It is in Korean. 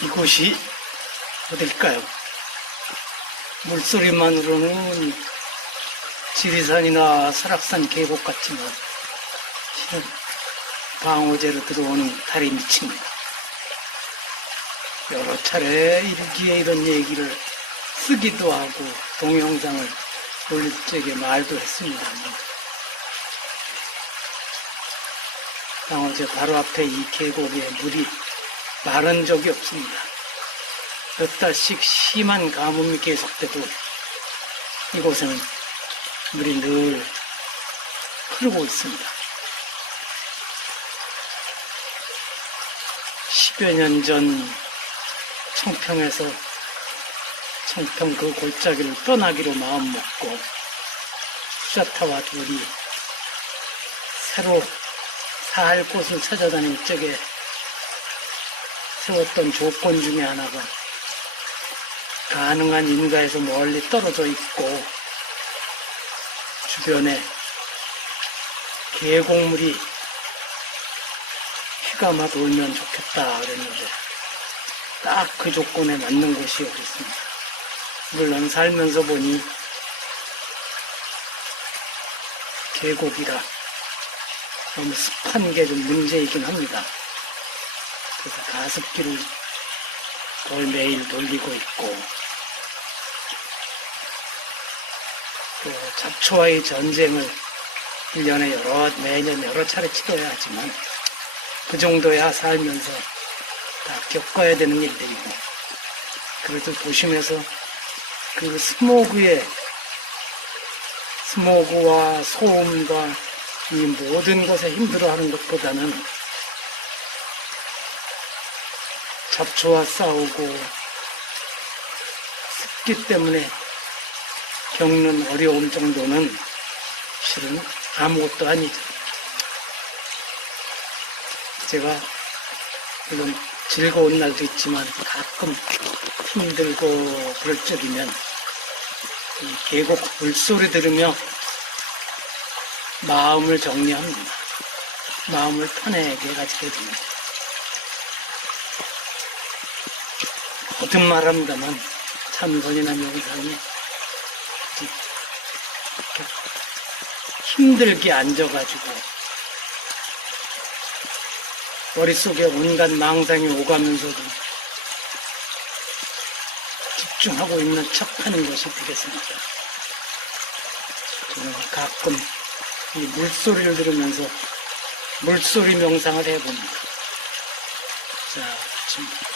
이곳이 어딜까요? 물소리만으로는 지리산이나 설악산 계곡 같지만 실은 방어제로 들어오는 달이 미칩니다. 여러 차례 일기에 이런 얘기를 쓰기도 하고 동영상을 올릴 적에 말도 했습니다만 방어제 바로 앞에 이 계곡에 물이 마른 적이 없습니다. 몇 달씩 심한 가뭄이 계속돼도 이곳에는 물이 늘 흐르고 있습니다. 10여 년 전 청평에서 청평 그 골짜기를 떠나기로 마음먹고 수자타와 둘이 새로 살 곳을 찾아다닐 적에 세웠던 조건 중에 하나가 가능한 인가에서 멀리 떨어져 있고 주변에 계곡물이 휘감아 돌면 좋겠다 그랬는데 딱 그 조건에 맞는 곳이 여기 있습니다. 물론 살면서 보니 계곡이라 너무 습한 게 좀 문제이긴 합니다. 그래서 가습기를 거의 매일 돌리고 있고 또 잡초와의 전쟁을 1년에 여러 매년 여러 차례 치러야 하지만 그 정도야 살면서 다 겪어야 되는 일들이고 그래도 도심에서 그 스모그의 스모그와 소음과 이 모든 것에 힘들어하는 것보다는 잡초와 싸우고 습기 때문에 겪는 어려움 정도는 실은 아무것도 아니죠. 제가 물론 즐거운 날도 있지만 가끔 힘들고 그럴 적이면 이 계곡 물소리 들으며 마음을 정리합니다. 마음을 편하게 가지게 됩니다. 거듭 말합니다만 참선이나 명상이 힘들게 앉아가지고 머릿속에 온갖 망상이 오가면서도 집중하고 있는 척 하는 것이 되겠습니다. 저는 가끔 이 물소리를 들으면서 물소리 명상을 해봅니다. 자, 지금